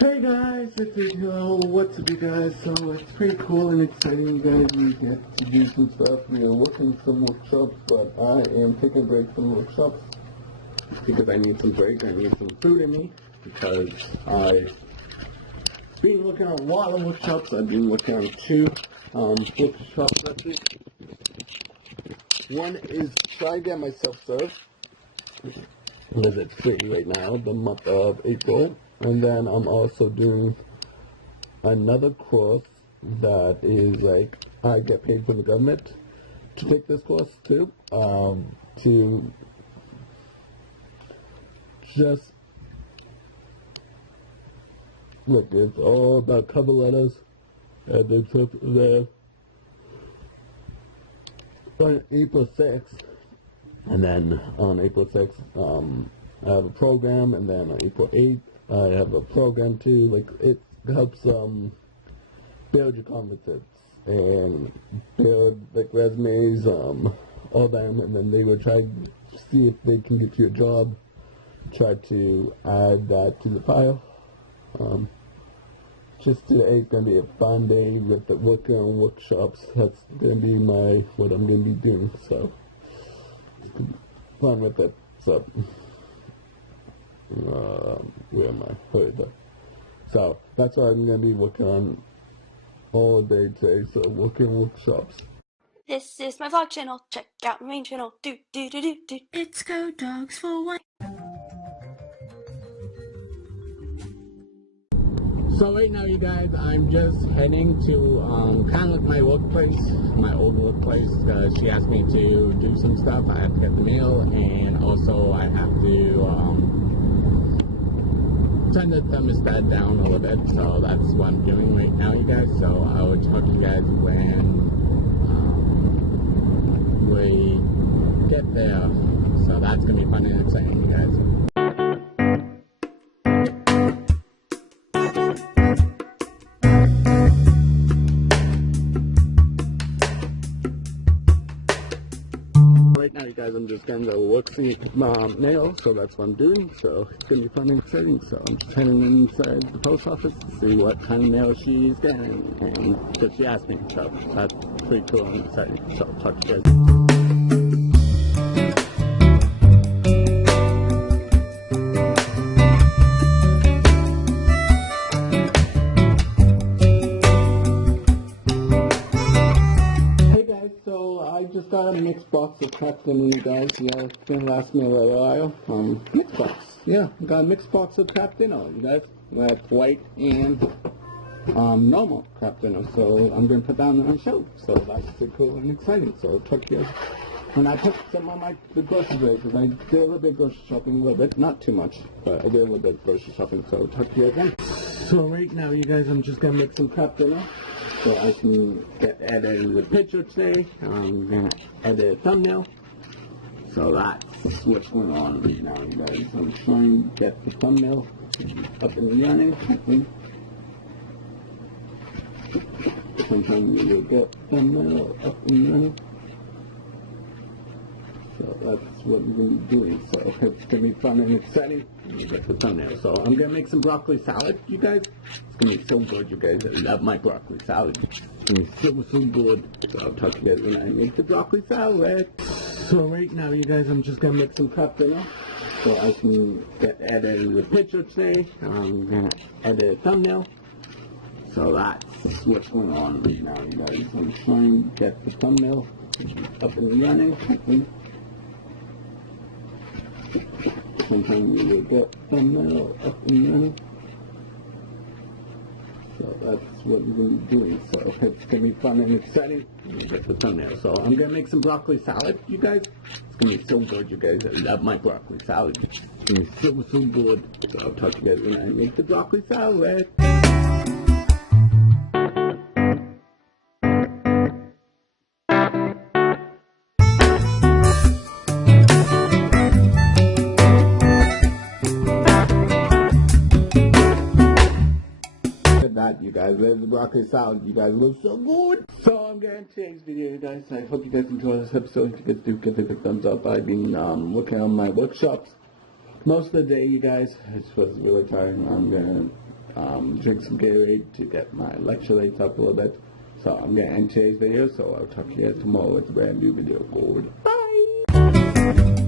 Hey guys, it's Hilo. What's up, you guys? So it's pretty cool and exciting, you guys. We get to do some stuff. We are working some workshops, but I am taking a break from workshops because I need some break. I need some food in me because I've been working on a lot of workshops. I've been working on two workshops this week. One is try to get myself served because it's free right now, the month of April. And then I'm also doing another course that is like, I get paid from the government to take this course too, to just, look, it's all about cover letters, and then stuff there on April 6th, and then on April 6th, I have a program, and then on April 8th, I have a program too. Like, it helps build your confidence and build like resumes, all them, and then they will try to see if they can get you a job. Try to add that to the file. Just today is gonna be a fun day with the working on workshops. That's gonna be what I'm gonna be doing. So it's gonna be fun with it. So. Where am I? So that's what I'm gonna be working on all day today. So working workshops. This is my vlog channel. Check out my main channel. Do. It's Code Dogs for One. So right now, you guys, I'm just heading to kind of like my workplace, my old workplace. She asked me to do some stuff. I have to get the mail, and also I have to turn the thermostat down a little bit, so that's what I'm doing right now, you guys. So I will talk to you guys when we get there. So that's gonna be fun and exciting, you guys. Right now, you guys, I'm just gonna go work the mail, so that's what I'm doing. So it's gonna be fun and exciting. So I'm just heading inside the post office to see what kind of mail she's getting, and because she asked me. So that's pretty cool and exciting. So I'll talk to you guys. I just got a mixed box of Captain, you guys. Yeah, it's gonna last me a little while. Mixed box. Yeah, got a mixed box of Captain, you guys. That's white and normal Captain. So I'm gonna put that on the show. So that's pretty cool and exciting. So I'll talk to you guys when I put some on the grocery bag, because I did a little bit of grocery shopping, a little bit, not too much, but I did a little bit of grocery shopping. So I'll talk to you again. So right now, you guys, I'm just gonna make some Captain. So I can edit the picture today. I'm gonna edit a thumbnail. So that's what's going on right now, you guys. I'm trying to get the thumbnail up and running. Sometimes you will get thumbnail up and running. So that's what we're going to be doing. So it's going to be fun and exciting. You get the thumbnail. So I'm going to make some broccoli salad, you guys. It's going to be so good, you guys. I love my broccoli salad. It's going to be so good. So I'll talk to you guys when I make the broccoli salad. So right now, you guys, I'm just going to make some cocktail. So I can edit the picture today. I'm going to edit a thumbnail. So that's what's going on right now, you guys. I'm trying to get the thumbnail up and running. Sometimes you will get thumbnail up and running. So that's what we're going to be doing. So it's going to be fun and exciting. You get the thumbnail. So I'm going to make some broccoli salad, you guys. It's going to be so good, you guys. I love my broccoli salad. It's going to be so good. So I'll talk to you guys when I make the broccoli salad. That, you guys, there's the broccoli salad. You guys look so good. So I'm getting today's video, you guys. I hope you guys enjoy this episode. If you guys do, give it a thumbs up. I've been working on my workshops most of the day, you guys. It was really tiring. I'm gonna drink some Gatorade to get my electrolytes up a little bit. So I'm going to end today's video, so I'll talk to you guys tomorrow with a brand new video. Goodbye!